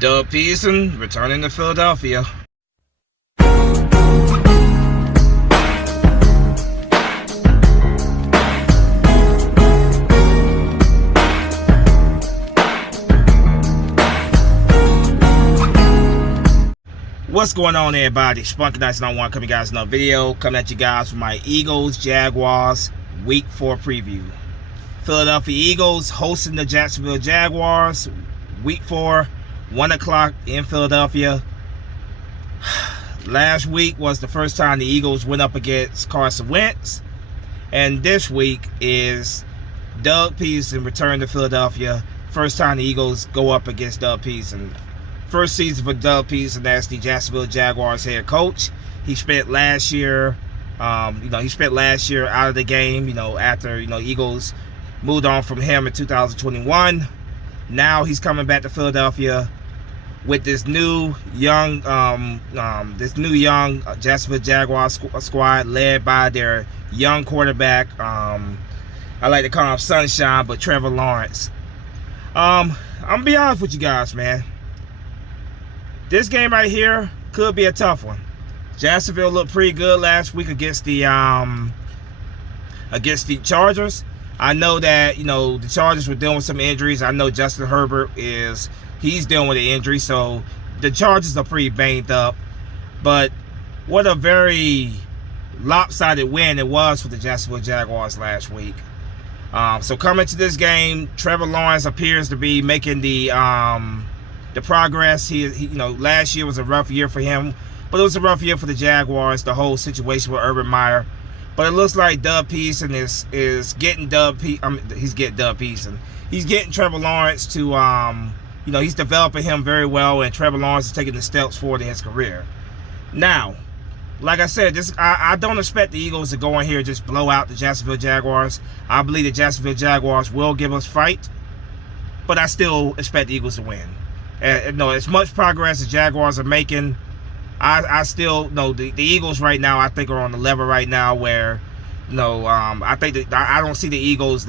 Doug Peterson returning to Philadelphia. What's going on, everybody? Spunky Nights 91 coming guys another video, coming at you guys from my Eagles Jaguars Week 4 preview. Philadelphia Eagles hosting the Jacksonville Jaguars Week 4, 1 o'clock in Philadelphia. Last week was the first time the Eagles went up against Carson Wentz, and this week is Doug Peterson returning to Philadelphia. First time the Eagles go up against Doug Peterson. First season for Doug Peterson as the Jacksonville Jaguars head coach. He spent last year, out of the game, after Eagles moved on from him in 2021. Now he's coming back to Philadelphia with this new young Jacksonville Jaguars squad led by their young quarterback. I like to call him Sunshine, but Trevor Lawrence. I'm gonna be honest with you guys, man. This game right here could be a tough one. Jacksonville looked pretty good last week against the Chargers. I know that the Chargers were dealing with some injuries. I know Justin Herbert he's dealing with an injury, so the Chargers are pretty banged up. But what a very lopsided win it was for the Jacksonville Jaguars last week. So coming to this game, Trevor Lawrence appears to be making the progress. He last year was a rough year for him, but it was a rough year for the Jaguars, the whole situation with Urban Meyer. But it looks like Doug Peterson is getting he's getting Trevor Lawrence to he's developing him very well, and Trevor Lawrence is taking the steps forward in his career. Now, like I said, I don't expect the Eagles to go in here and just blow out the Jacksonville Jaguars. I believe the Jacksonville Jaguars will give us fight, but I still expect the Eagles to win. As much progress the Jaguars are making, I still know the Eagles right now. I think are on the level right now where, I think that I don't see the Eagles,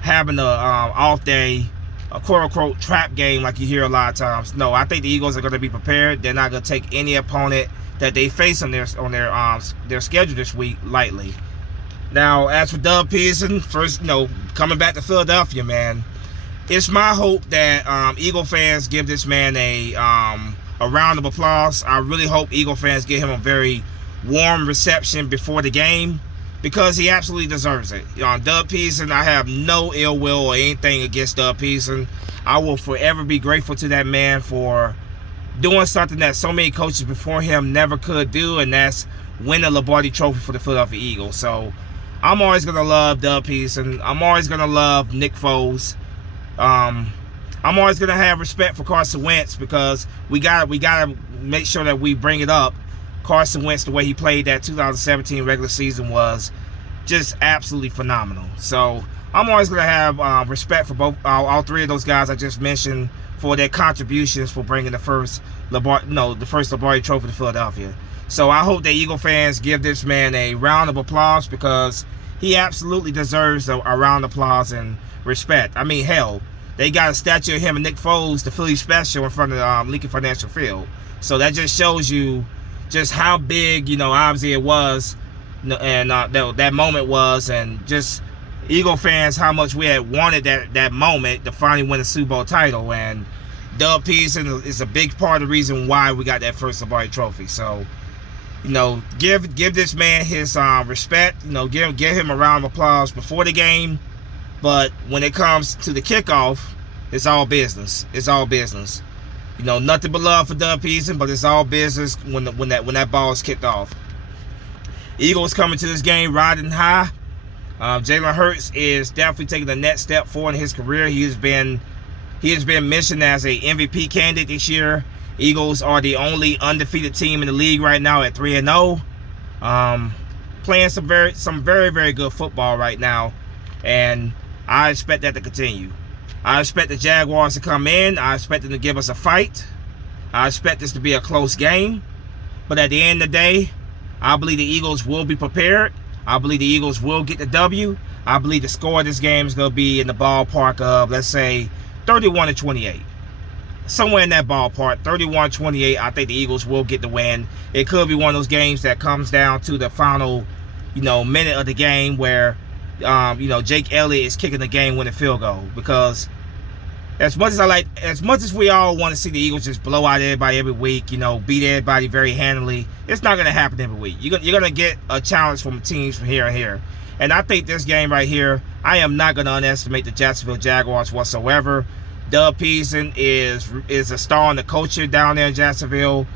having a off day, a quote unquote trap game like you hear a lot of times. No, I think the Eagles are going to be prepared. They're not going to take any opponent that they face on their schedule this week lightly. Now, as for Doug Peterson, first, coming back to Philadelphia, man. It's my hope that Eagle fans give this man a round of applause. I really hope Eagle fans give him a very warm reception before the game, because he absolutely deserves it. Doug Peterson, I have no ill will or anything against Doug Peterson. I will forever be grateful to that man for doing something that so many coaches before him never could do, and that's win the Lombardi Trophy for the Philadelphia Eagles. So I'm always going to love Doug Peterson. I'm always going to love Nick Foles. I'm always gonna have respect for Carson Wentz, because we gotta make sure that we bring it up. Carson Wentz, the way he played that 2017 regular season was just absolutely phenomenal. So I'm always gonna have respect for all three of those guys I just mentioned for their contributions for bringing the first Lombardi Trophy to Philadelphia. So I hope that Eagle fans give this man a round of applause, because he absolutely deserves a round of applause and respect. I mean, hell, they got a statue of him and Nick Foles, the Philly special, in front of Lincoln Financial Field. So that just shows you just how big, obviously it was, and that moment was, and just Eagle fans, how much we had wanted that moment to finally win a Super Bowl title. And Doug Peterson is a big part of the reason why we got that first Lombardi Trophy. So, give this man his respect. Give him a round of applause before the game. But when it comes to the kickoff, it's all business. It's all business. Nothing but love for Doug Peterson, but it's all business when that ball is kicked off. Eagles coming to this game riding high. Jalen Hurts is definitely taking the next step forward in his career. He has been mentioned as a MVP candidate this year. Eagles are the only undefeated team in the league right now at 3-0. Playing some very, very good football right now, and I expect that to continue. I expect the Jaguars to come in. I expect them to give us a fight. I expect this to be a close game. But at the end of the day, I believe the Eagles will be prepared. I believe the Eagles will get the W. I believe the score of this game is going to be in the ballpark of, let's say, 31-28. somewhere in that ballpark, 31-28. I think the Eagles will get the win. It could be one of those games that comes down to the final, minute of the game where, Jake Elliott is kicking the game-winning field goal. Because as much as we all want to see the Eagles just blow out everybody every week, beat everybody very handily, it's not going to happen every week. You're going to get a challenge from teams from here and here. And I think this game right here, I am not going to underestimate the Jacksonville Jaguars whatsoever. Doug Peterson is a star in the culture down there in Jacksonville.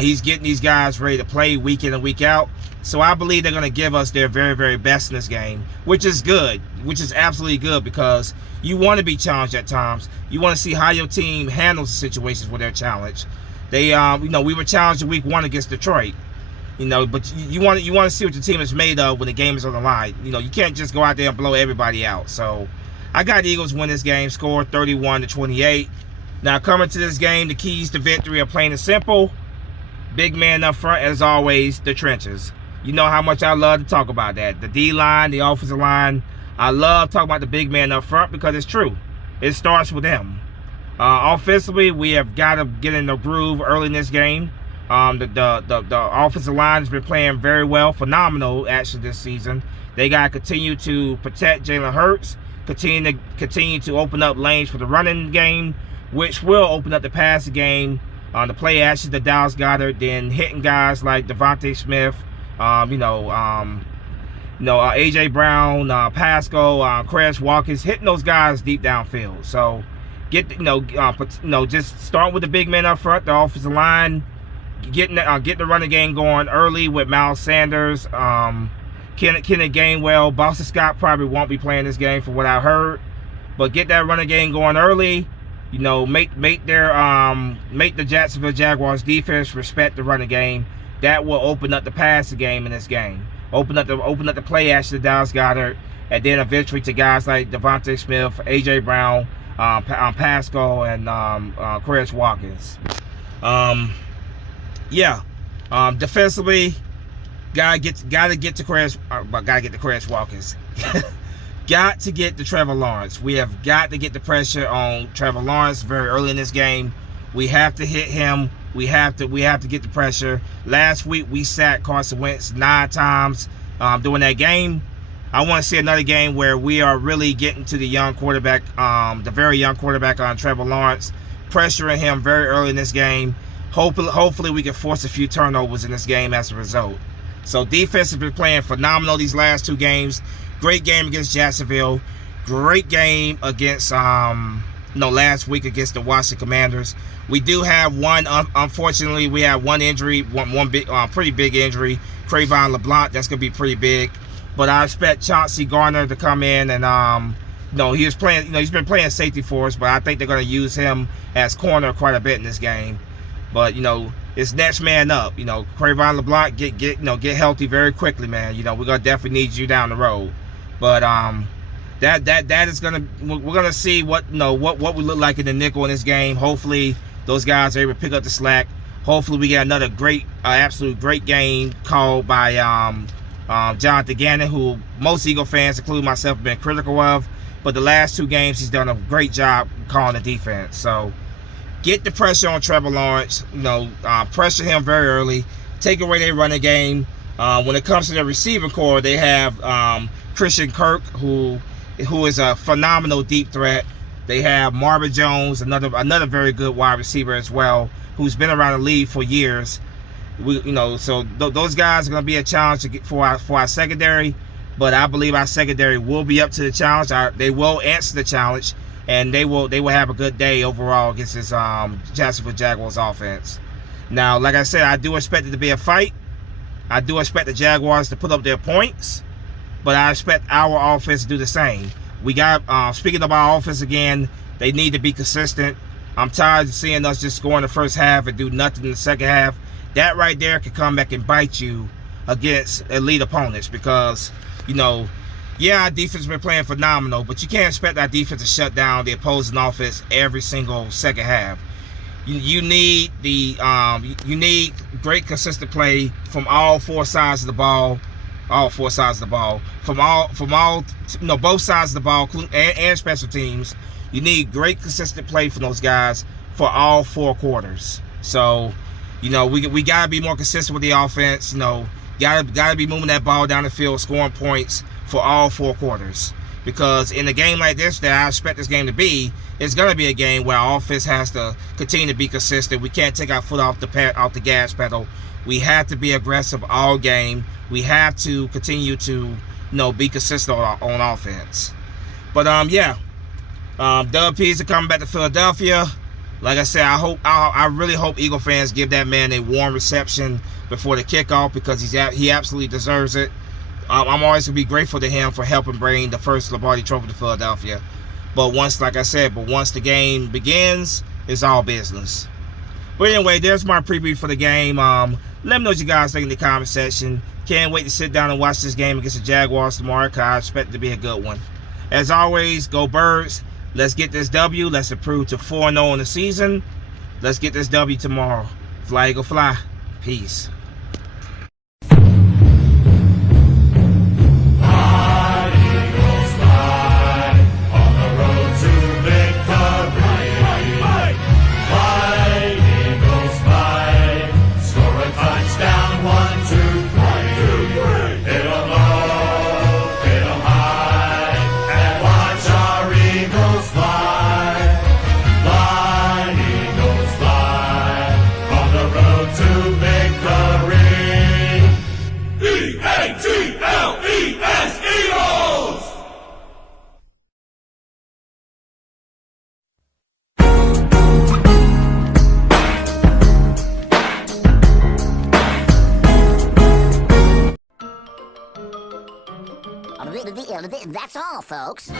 He's getting these guys ready to play week in and week out. So I believe they're going to give us their very, very best in this game, which is good, which is absolutely good, because you want to be challenged at times. You want to see how your team handles the situations where they're challenged. We were challenged in week 1 against Detroit. But you want to see what your team is made of when the game is on the line. You can't just go out there and blow everybody out. So I got the Eagles win this game, score 31-28. Now, coming to this game, the keys to victory are plain and simple. Big man up front, as always, the trenches. You know how much I love to talk about that. The D-line, the offensive line. I love talking about the big man up front because it's true. It starts with them. Offensively, we have got to get in the groove early in this game. The offensive line has been playing very well, phenomenal actually this season. They got to continue to protect Jalen Hurts, continue to open up lanes for the running game, which will open up the passing game. The play action to Dallas Goedert, then hitting guys like Devontae Smith, AJ Brown, Pascal, Chris Watkins, hitting those guys deep downfield. So just start with the big men up front, the offensive line, get the running game going early with Miles Sanders, Kenneth Gainwell. Boston Scott probably won't be playing this game from what I heard, but get that running game going early. Make the Jacksonville Jaguars defense respect the running game. That will open up the passing game in this game. Open up the play action to Dallas Goedert, and then eventually to guys like Devontae Smith, AJ Brown, Pascal, and Chris Watkins. Defensively, gotta get to Chris Watkins. Got to get to Trevor Lawrence. We have got to get the pressure on Trevor Lawrence very early in this game. We have to hit him. We have to get the pressure. Last week we sacked Carson Wentz 9 times during that game. I want to see another game where we are really getting to the young quarterback, the very young quarterback on Trevor Lawrence, pressuring him very early in this game. Hopefully we can force a few turnovers in this game as a result. So defense has been playing phenomenal these last 2 games. Great game against Jacksonville. Great game against, last week against the Washington Commanders. We do have one, unfortunately, we have one injury, one big, pretty big injury. Trayvon LeBlanc, that's going to be pretty big. But I expect Chauncey Garner to come in and, he's been playing safety for us, but I think they're going to use him as corner quite a bit in this game. But, it's next man up. Trayvon LeBlanc, get healthy very quickly, man. We're going to definitely need you down the road. But that is we're gonna see what we look like in the nickel in this game. Hopefully those guys are able to pick up the slack. Hopefully we get another great, absolute great game called by Jonathan Gannon, who most Eagle fans, including myself, have been critical of. But the last 2 games he's done a great job calling the defense. So get the pressure on Trevor Lawrence. Pressure him very early. Take away their running game. When it comes to the receiving core, they have Christian Kirk, who is a phenomenal deep threat. They have Marvin Jones, another very good wide receiver as well, who's been around the league for years. So those guys are going to be a challenge for our secondary, but I believe our secondary will be up to the challenge. They will answer the challenge, and they will have a good day overall against this Jacksonville Jaguars offense. Now, like I said, I do expect it to be a fight. I do expect the Jaguars to put up their points, but I expect our offense to do the same. We got, speaking of our offense again, they need to be consistent. I'm tired of seeing us just score in the first half and do nothing in the second half. That right there can come back and bite you against elite opponents because, our defense has been playing phenomenal, but you can't expect our defense to shut down the opposing offense every single second half. You need great consistent play from all 4 sides of the ball. All 4 sides of the ball. Both sides of the ball and special teams. You need great consistent play from those guys for all 4 quarters. So, you know, we got to be more consistent with the offense. You know, got to be moving that ball down the field, scoring points for all 4 quarters. Because in a game like this that I expect this game to be, it's going to be a game where our offense has to continue to be consistent. We can't take our foot off the gas pedal. We have to be aggressive all game. We have to continue to, you know, be consistent on offense. But Doug Pease are coming back to Philadelphia. Like I said, I really hope Eagle fans give that man a warm reception before the kickoff, because he absolutely deserves it. I'm always going to be grateful to him for helping bring the first Lombardi Trophy to Philadelphia. But once the game begins, it's all business. But anyway, there's my preview for the game. Let me know what you guys think in the comment section. Can't wait to sit down and watch this game against the Jaguars tomorrow, because I expect it to be a good one. As always, go Birds. Let's get this W. Let's improve to 4-0 in the season. Let's get this W tomorrow. Fly, Eagle, fly. Peace. That's all, folks.